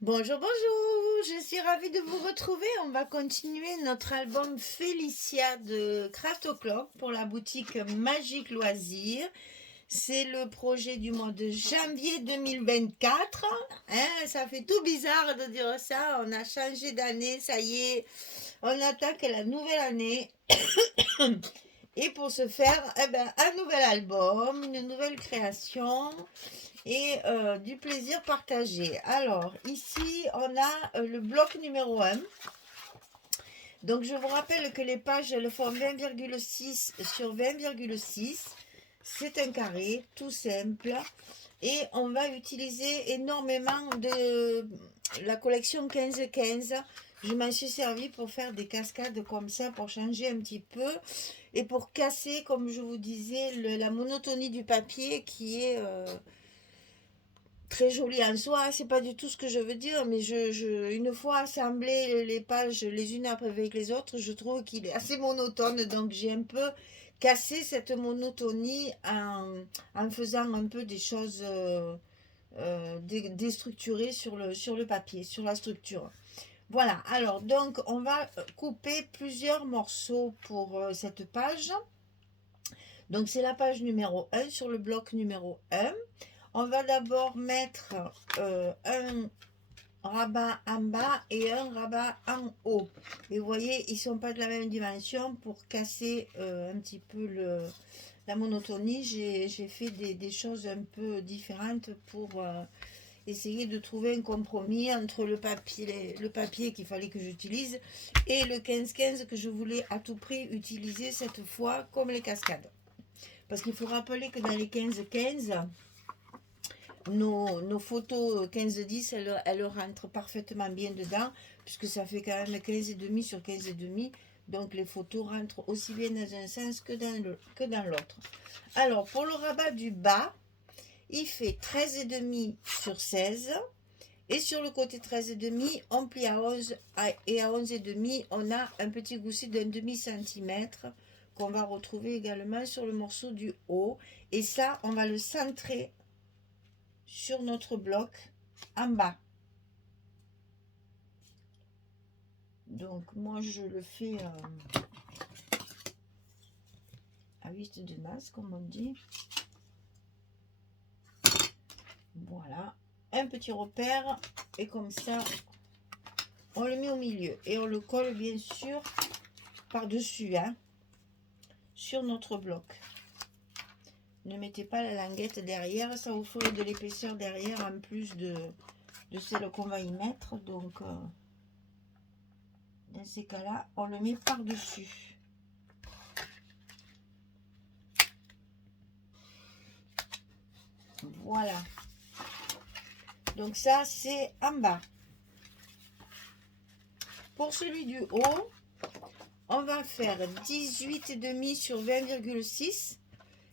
Bonjour, bonjour, je suis ravie de vous retrouver. On va continuer notre album Félicia de Craft O'Clock pour la boutique Magique Loisirs. C'est le projet du mois de janvier 2024. Ça fait tout bizarre de dire ça. On a changé d'année, ça y est. On attaque la nouvelle année. Et pour ce faire, un nouvel album, une nouvelle création et du plaisir partagé. Alors, ici, on a le bloc numéro 1. Donc, je vous rappelle que les pages, elles font 20,6 sur 20,6. C'est un carré, tout simple. Et on va utiliser énormément de la collection 15-15. Je m'en suis servi pour faire des cascades comme ça, pour changer un petit peu. Et pour casser, comme je vous disais, la monotonie du papier qui est très joli en soi, c'est pas du tout ce que je veux dire, mais une fois assemblé les pages les unes après avec les autres, je trouve qu'il est assez monotone, donc j'ai un peu cassé cette monotonie en faisant un peu des choses déstructurées sur le papier, sur la structure. Voilà, alors donc on va couper plusieurs morceaux pour cette page. Donc c'est la page numéro 1 sur le bloc numéro 1. On va d'abord mettre un rabat en bas et un rabat en haut. Et vous voyez, ils ne sont pas de la même dimension. Pour casser un petit peu la monotonie, j'ai fait des choses un peu différentes pour essayer de trouver un compromis entre le papier qu'il fallait que j'utilise et le 15-15 que je voulais à tout prix utiliser cette fois comme les cascades. Parce qu'il faut rappeler que dans les 15-15, nos photos 15-10, elles rentrent parfaitement bien dedans, puisque ça fait quand même 15,5 sur 15,5. Donc les photos rentrent aussi bien dans un sens que dans l'autre. Alors pour le rabat du bas, il fait 13,5 sur 16. Et sur le côté 13,5, on plie à 11 et à 11,5, on a un petit gousset d'un demi-centimètre qu'on va retrouver également sur le morceau du haut. Et ça, on va le centrer sur notre bloc en bas. Donc moi je le fais à 8 de masse comme on dit. Voilà, un petit repère et comme ça on le met au milieu et on le colle bien sûr par dessus sur notre bloc. Ne mettez pas la languette derrière, ça vous ferait de l'épaisseur derrière en plus de celle qu'on va y mettre. Donc dans ces cas là on le met par dessus. Voilà, donc ça c'est en bas. Pour celui du haut, on va faire 18,5 sur 20,6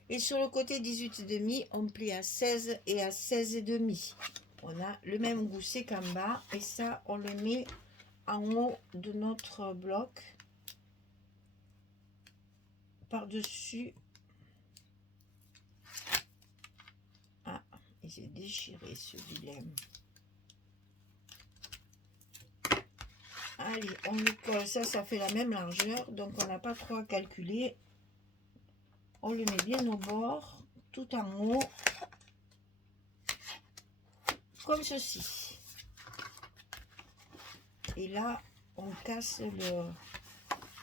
et sur le côté 18,5 on plie à 16 et à 16,5. On a le même gousset qu'en bas et ça on le met en haut de notre bloc par dessus. Ah, il s'est déchiré ce dilemme. Allez, on le colle, ça fait la même largeur, donc on n'a pas trop à calculer. On le met bien au bord, tout en haut, comme ceci. Et là, on casse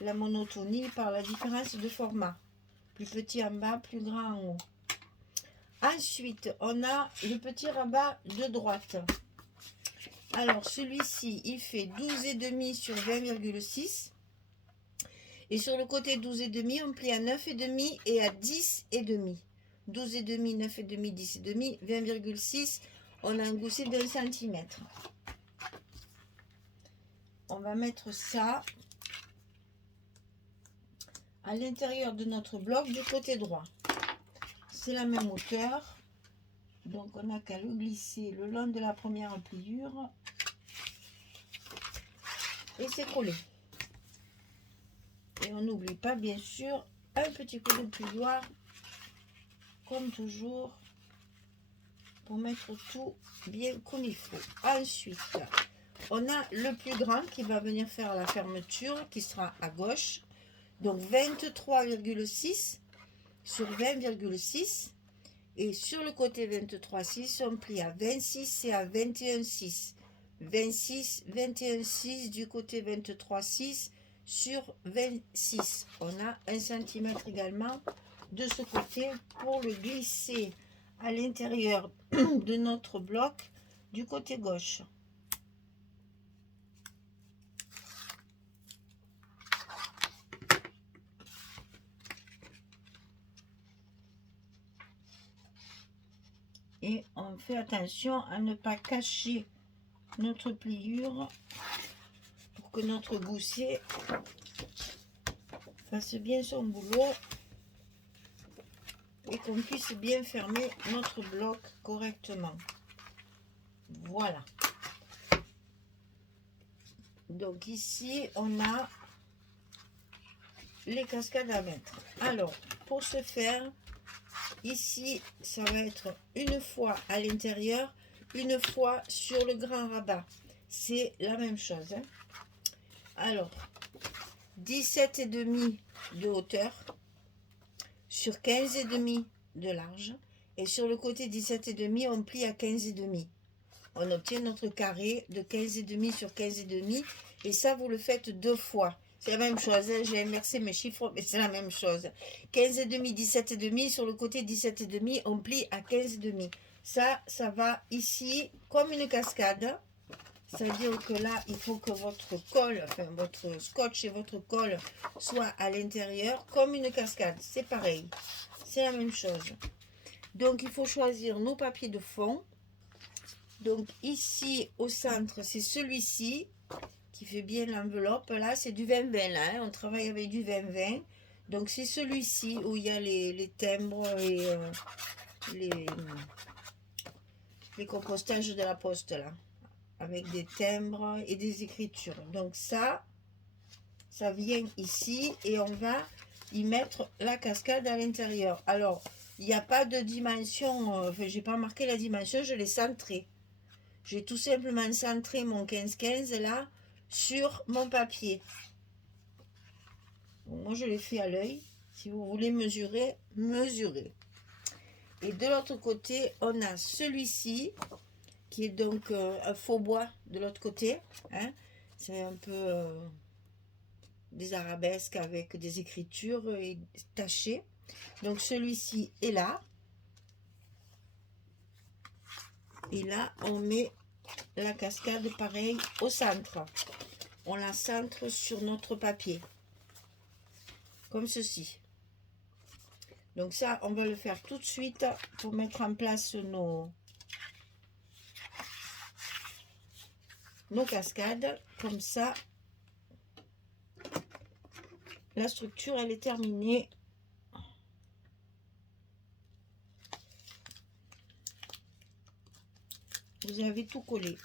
la monotonie par la différence de format. Plus petit en bas, plus grand en haut. Ensuite, on a le petit rabat de droite. Alors, celui-ci, il fait 12,5 sur 20,6. Et sur le côté 12,5, on plie à 9,5 et à 10,5. 12,5, 9,5, 10,5, 20,6. On a un gousset d'1 cm. On va mettre ça à l'intérieur de notre bloc du côté droit. C'est la même hauteur. Donc on n'a qu'à le glisser le long de la première pliure. Et c'est collé. Et on n'oublie pas bien sûr un petit coup de pliure comme toujours pour mettre tout bien comme il faut. Ensuite, on a le plus grand qui va venir faire la fermeture, qui sera à gauche. Donc 23,6 sur 20,6. Et sur le côté 23,6, on plie à 26 et à 21,6. 26, 21,6 du côté 23,6 sur 26. On a 1 cm également de ce côté pour le glisser à l'intérieur de notre bloc du côté gauche. Et on fait attention à ne pas cacher notre pliure pour que notre gousset fasse bien son boulot et qu'on puisse bien fermer notre bloc correctement. Voilà. Donc ici, on a les cascades à mettre. Alors, pour ce faire, ici, ça va être une fois à l'intérieur, une fois sur le grand rabat. C'est la même chose. Hein. Alors, 17,5 de hauteur sur 15,5 de large. Et sur le côté 17,5, on plie à 15,5. On obtient notre carré de 15,5 sur 15,5. Et ça, vous le faites 2 fois. C'est la même chose. Hein. J'ai inversé mes chiffres, mais c'est la même chose. 15,5, 17,5. Sur le côté 17,5, on plie à 15,5. Ça va ici comme une cascade. C'est-à-dire que là, il faut que votre colle, enfin votre scotch et votre colle soient à l'intérieur comme une cascade. C'est pareil. C'est la même chose. Donc, il faut choisir nos papiers de fond. Donc, ici, au centre, c'est celui-ci qui fait bien l'enveloppe. Là, c'est du 20-20. Là, hein. On travaille avec du 20-20. Donc, c'est celui-ci où il y a les timbres et les compostages de la poste, là. Avec des timbres et des écritures. Donc, ça vient ici et on va y mettre la cascade à l'intérieur. Alors, il n'y a pas de dimension, enfin, j'ai pas marqué la dimension, je l'ai centré. J'ai tout simplement centré mon 15-15 là sur mon papier. Donc, moi, je l'ai fait à l'œil. Si vous voulez mesurer, mesurez. Et de l'autre côté, on a celui-ci qui est donc un faux bois de l'autre côté. Hein. C'est un peu des arabesques avec des écritures et tachées. Donc celui-ci est là. Et là, on met la cascade pareil au centre. On la centre sur notre papier. Comme ceci. Donc ça, on va le faire tout de suite pour mettre en place nos cascades. Comme ça, la structure, elle est terminée. Vous avez tout collé.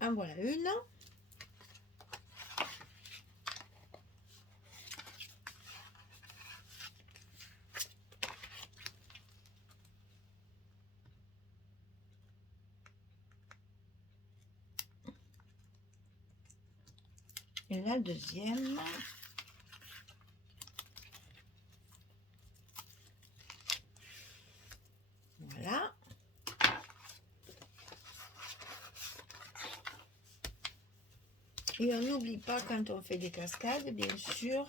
En voilà une. Et la deuxième. Voilà. Et on n'oublie pas, quand on fait des cascades, bien sûr,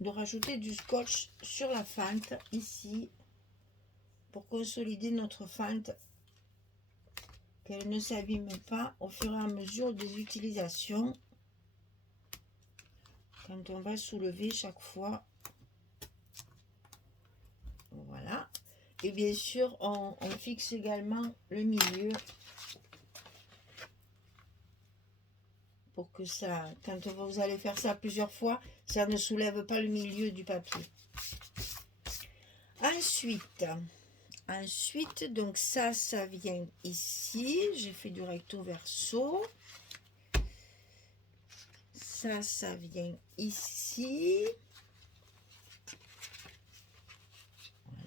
de rajouter du scotch sur la fente, ici, pour consolider notre fente, qu'elle ne s'abîme pas au fur et à mesure des utilisations. Quand on va soulever chaque fois. Voilà. Et bien sûr, on fixe également le milieu. Pour que ça, quand vous allez faire ça plusieurs fois, ça ne soulève pas le milieu du papier. Ensuite, donc ça vient ici. J'ai fait du recto verso. Ça vient ici.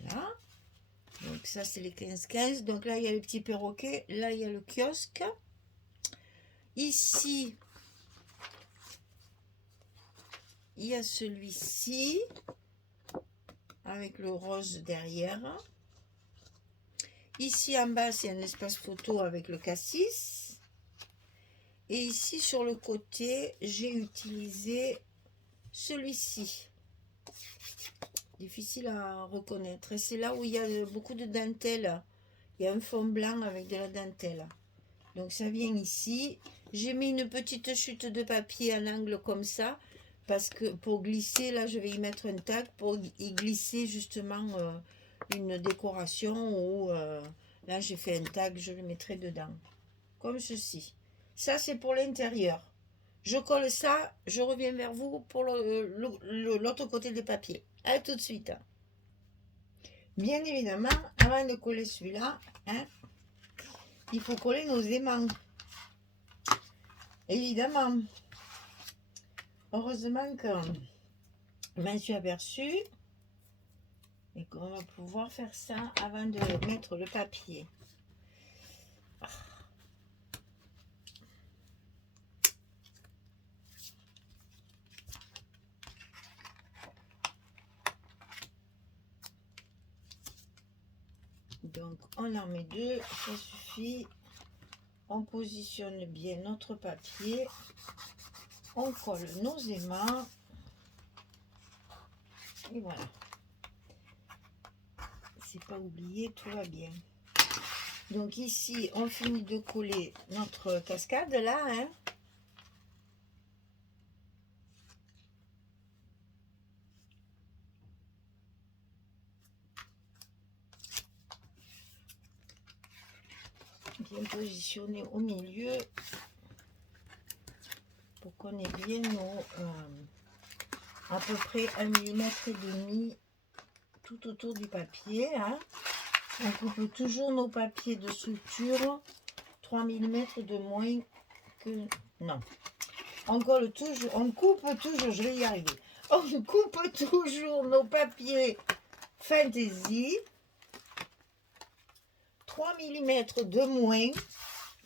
Voilà. Donc ça, c'est les 15-15. Donc là, il y a le petit perroquet. Là, il y a le kiosque. Ici, il y a celui-ci. Avec le rose derrière. Ici, en bas, c'est un espace photo avec le cassis. Et ici, sur le côté, j'ai utilisé celui-ci. Difficile à reconnaître. Et c'est là où il y a beaucoup de dentelle. Il y a un fond blanc avec de la dentelle. Donc ça vient ici. J'ai mis une petite chute de papier en angle comme ça. Parce que pour glisser, là je vais y mettre un tag. Pour y glisser justement une décoration. Ou là j'ai fait un tag, je le mettrai dedans. Comme ceci. Ça c'est pour l'intérieur. Je colle ça, je reviens vers vous pour l'autre côté des papiers. À tout de suite. Bien évidemment, avant de coller celui-là, hein, il faut coller nos aimants. Évidemment. Heureusement que je m'en suis aperçue et qu'on va pouvoir faire ça avant de mettre le papier. Donc on en met deux, ça suffit. On positionne bien notre papier. On colle nos aimants. Et voilà. C'est pas oublié, tout va bien. Donc ici, on finit de coller notre cascade là, hein. Bien positionné au milieu pour qu'on ait bien nos à peu près 1,5 mm tout autour du papier, hein. On coupe toujours nos papiers de structure 3 mm de moins que... Non. On colle toujours, on coupe toujours, je vais y arriver. On coupe toujours nos papiers Fantasy 3 mm de moins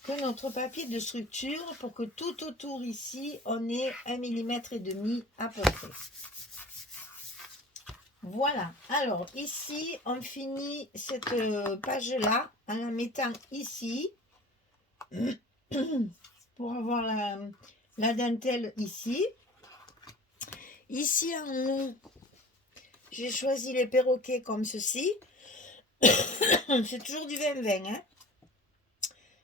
que notre papier de structure pour que tout autour ici, on ait 1,5 mm à peu près. Voilà, alors ici, on finit cette page-là en la mettant ici pour avoir la dentelle ici. Ici en haut, j'ai choisi les perroquets comme ceci. C'est toujours du 20-20, hein.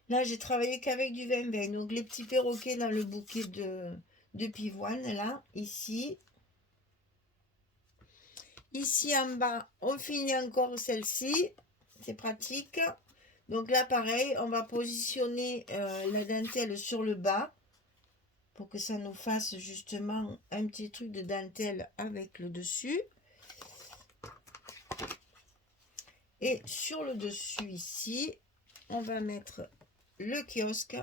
Là, j'ai travaillé qu'avec du 20-20. Donc, les petits perroquets dans le bouquet de pivoine, là, ici. Ici, en bas, on finit encore celle-ci. C'est pratique. Donc là, pareil, on va positionner la dentelle sur le bas pour que ça nous fasse justement un petit truc de dentelle avec le dessus. Et sur le dessus ici, on va mettre le kiosque.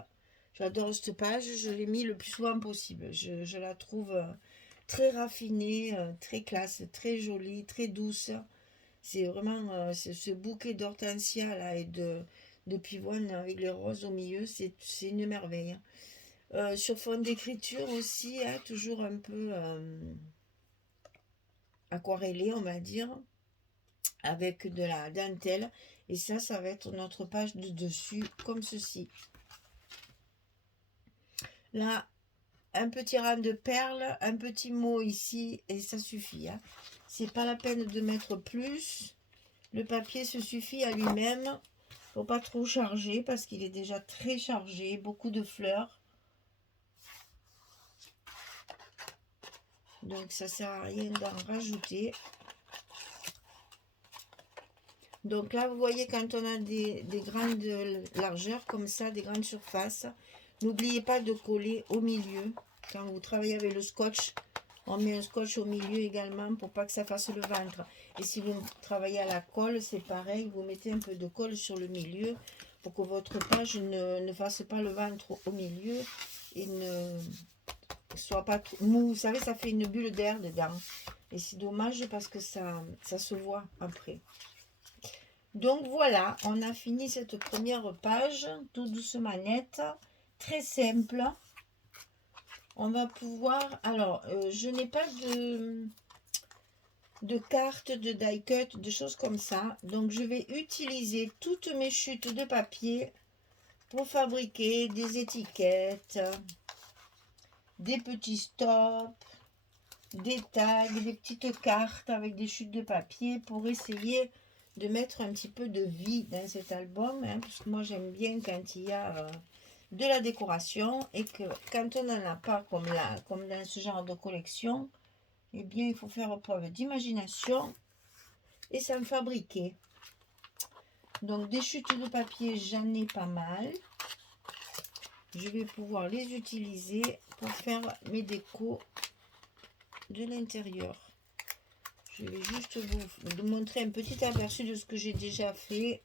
J'adore cette page, je l'ai mis le plus souvent possible. Je la trouve très raffinée, très classe, très jolie, très douce. C'est vraiment ce bouquet d'hortensia là et de pivoine avec les roses au milieu, c'est une merveille. Sur fond d'écriture aussi, hein, toujours un peu aquarellé, on va dire, avec de la dentelle. Et ça va être notre page de dessus, comme ceci. Là, un petit rang de perles, un petit mot ici, et ça suffit. Hein. C'est pas la peine de mettre plus. Le papier se suffit à lui-même. Faut pas trop charger parce qu'il est déjà très chargé. Beaucoup de fleurs. Donc ça sert à rien d'en rajouter. Donc là, vous voyez, quand on a des grandes largeurs comme ça, des grandes surfaces, n'oubliez pas de coller au milieu. Quand vous travaillez avec le scotch, on met un scotch au milieu également pour pas que ça fasse le ventre. Et si vous travaillez à la colle, c'est pareil, vous mettez un peu de colle sur le milieu pour que votre page ne fasse pas le ventre au milieu et soit pas trop mou. Vous savez, ça fait une bulle d'air dedans. Et c'est dommage parce que ça se voit après. Donc voilà, on a fini cette première page, tout doucement nette, très simple. On va pouvoir, alors je n'ai pas de cartes, de die cut, de choses comme ça. Donc je vais utiliser toutes mes chutes de papier pour fabriquer des étiquettes, des petits stops, des tags, des petites cartes avec des chutes de papier pour essayer de mettre un petit peu de vie dans cet album, hein, parce que moi j'aime bien quand il y a de la décoration et que quand on n'en a pas comme là, comme dans ce genre de collection, eh bien il faut faire preuve d'imagination et s'en fabriquer. Donc des chutes de papier, j'en ai pas mal. Je vais pouvoir les utiliser pour faire mes décos de l'intérieur. Je vais juste vous montrer un petit aperçu de ce que j'ai déjà fait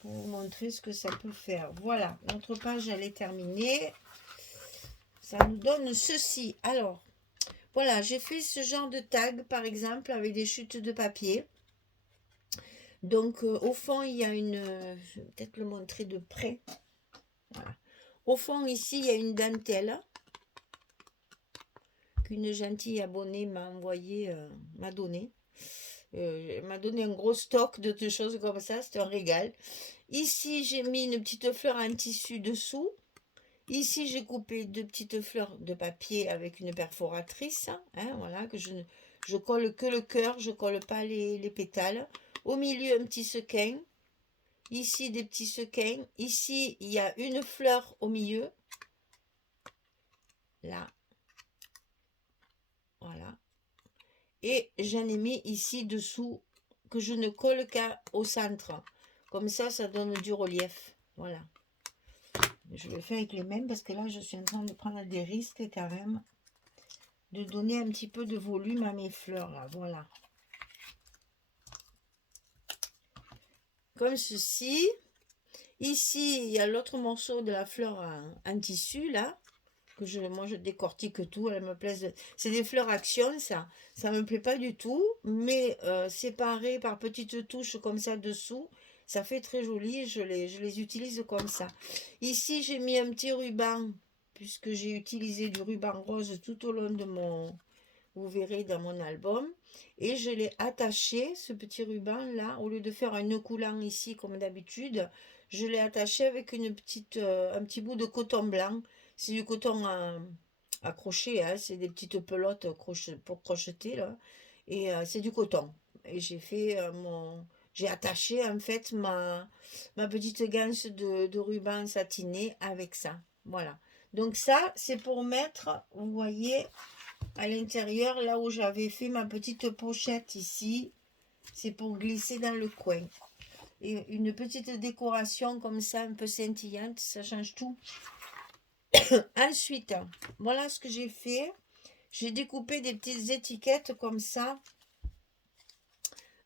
pour vous montrer ce que ça peut faire. Voilà, notre page elle est terminée. Ça nous donne ceci. Alors, voilà, j'ai fait ce genre de tag par exemple avec des chutes de papier. Donc au fond il y a une, je vais peut-être le montrer de près. Voilà. Au fond ici il y a une dentelle qu'une gentille abonnée m'a envoyé, m'a donné. M'a donné un gros stock de choses comme ça, c'est un régal. Ici, j'ai mis une petite fleur en tissu dessous. Ici, j'ai coupé deux petites fleurs de papier avec une perforatrice. Hein, voilà, que je colle que le cœur, je colle pas les pétales. Au milieu, un petit sequin. Ici, des petits sequins. Ici, il y a une fleur au milieu. Là. Voilà. Et j'en ai mis ici dessous que je ne colle qu'au centre. Comme ça donne du relief. Voilà. Je le fais avec les mêmes parce que là, je suis en train de prendre des risques quand même. De donner un petit peu de volume à mes fleurs là. Voilà. Comme ceci. Ici, il y a l'autre morceau de la fleur en tissu là. Moi je décortique tout, elles me plaisent. C'est des fleurs action, ça me plaît pas du tout, mais séparées par petites touches comme ça dessous, ça fait très joli, je les utilise comme ça. Ici j'ai mis un petit ruban, puisque j'ai utilisé du ruban rose tout au long de vous verrez dans mon album, et je l'ai attaché, ce petit ruban là, au lieu de faire un nœud coulant ici comme d'habitude, je l'ai attaché avec un petit bout de coton blanc. C'est du coton à crochet, hein, c'est des petites pelotes pour crocheter là. Et c'est du coton. Et j'ai fait j'ai attaché en fait ma petite ganse de ruban satiné avec ça. Voilà. Donc ça, c'est pour mettre, vous voyez, à l'intérieur, là où j'avais fait ma petite pochette ici. C'est pour glisser dans le coin. Et une petite décoration comme ça, un peu scintillante, ça change tout. Ensuite, voilà ce que j'ai fait. J'ai découpé des petites étiquettes comme ça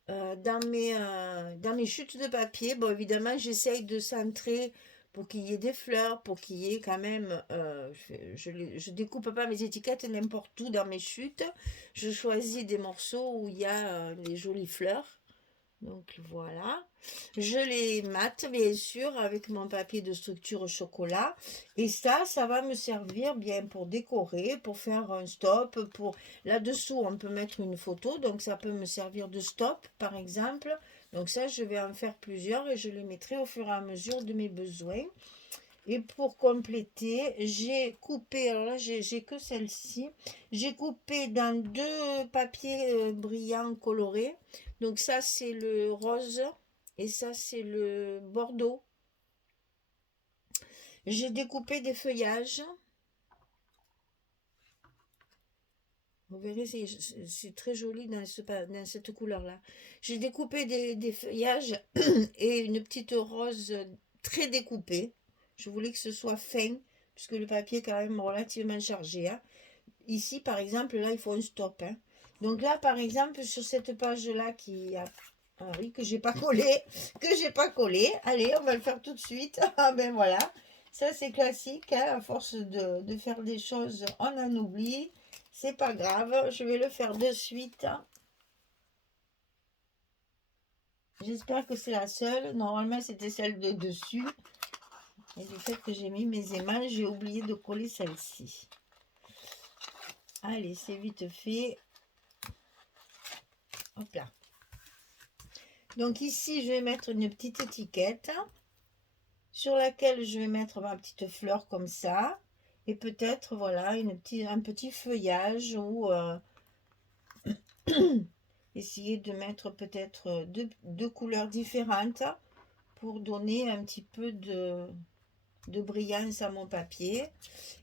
dans mes chutes de papier. Bon, évidemment, j'essaye de centrer pour qu'il y ait des fleurs, pour qu'il y ait quand même... je découpe pas mes étiquettes n'importe où dans mes chutes. Je choisis des morceaux où il y a des jolies fleurs. Donc voilà, je les mate bien sûr avec mon papier de structure au chocolat et ça va me servir bien pour décorer, pour faire un stop, pour là-dessous on peut mettre une photo, donc ça peut me servir de stop par exemple. Donc ça je vais en faire plusieurs et je les mettrai au fur et à mesure de mes besoins. Et pour compléter, j'ai coupé, alors là j'ai que celle-ci, j'ai coupé dans deux papiers brillants colorés. Donc ça c'est le rose et ça c'est le bordeaux. J'ai découpé des feuillages. Vous verrez, c'est très joli dans cette couleur-là. J'ai découpé des feuillages et une petite rose très découpée. Je voulais que ce soit fin, puisque le papier est quand même relativement chargé. Hein. Ici, par exemple, là, il faut un stop. Hein. Donc là, par exemple, sur cette page-là qui a... Ah oui, que j'ai pas collé. Allez, on va le faire tout de suite. Ah ben voilà. Ça, c'est classique, hein, à force de faire des choses, on en oublie. C'est pas grave, je vais le faire de suite. J'espère que c'est la seule. Normalement, c'était celle de dessus. Et du fait que j'ai mis mes émails, j'ai oublié de coller celle-ci. Allez, c'est vite fait. Hop là. Donc ici, je vais mettre une petite étiquette sur laquelle je vais mettre ma petite fleur comme ça. Et peut-être, voilà, un petit feuillage ou essayer de mettre peut-être deux couleurs différentes pour donner un petit peu de brillance à mon papier.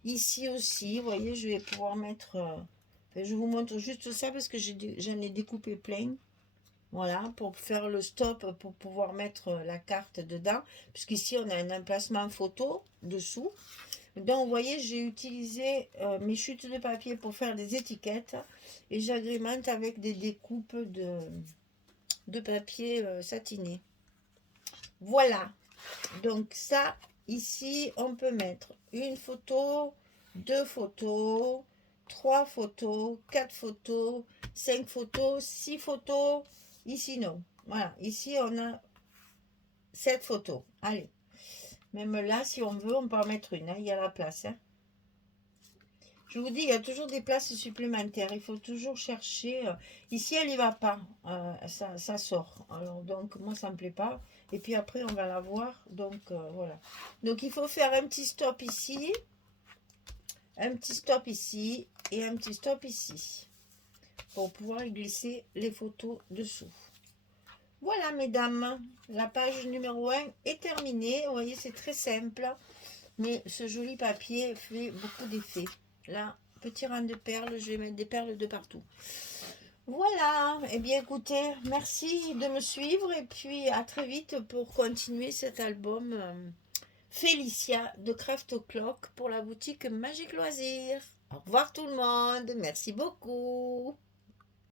Ici aussi, vous voyez, je vais pouvoir mettre... je vous montre juste ça parce que j'en ai découpé plein. Voilà, pour faire le stop, pour pouvoir mettre la carte dedans. Puisqu'ici, on a un emplacement photo dessous. Donc, vous voyez, j'ai utilisé mes chutes de papier pour faire des étiquettes. Et j'agrémente avec des découpes de papier satiné. Voilà. Donc ça, ici, on peut mettre une photo, deux photos, trois photos, quatre photos, cinq photos, six photos. Ici, non. Voilà. Ici, on a 7 photos. Allez. Même là, si on veut, on peut en mettre une. Hein. Il y a la place. Hein. Je vous dis, il y a toujours des places supplémentaires. Il faut toujours chercher. Ici, elle n'y va pas. Ça sort. Alors, donc, moi, ça ne me plaît pas. Et puis après, on va la voir. Donc, voilà. Donc, il faut faire un petit stop ici. Un petit stop ici. Et un petit stop ici. Pour pouvoir y glisser les photos dessous. Voilà, mesdames. La page numéro 1 est terminée. Vous voyez, c'est très simple. Mais ce joli papier fait beaucoup d'effet. Là, petit rang de perles, je vais mettre des perles de partout. Voilà, et bien écoutez, merci de me suivre et puis à très vite pour continuer cet album Félicia de Craft O'Clock pour la boutique Magique Loisirs. Au revoir tout le monde, merci beaucoup.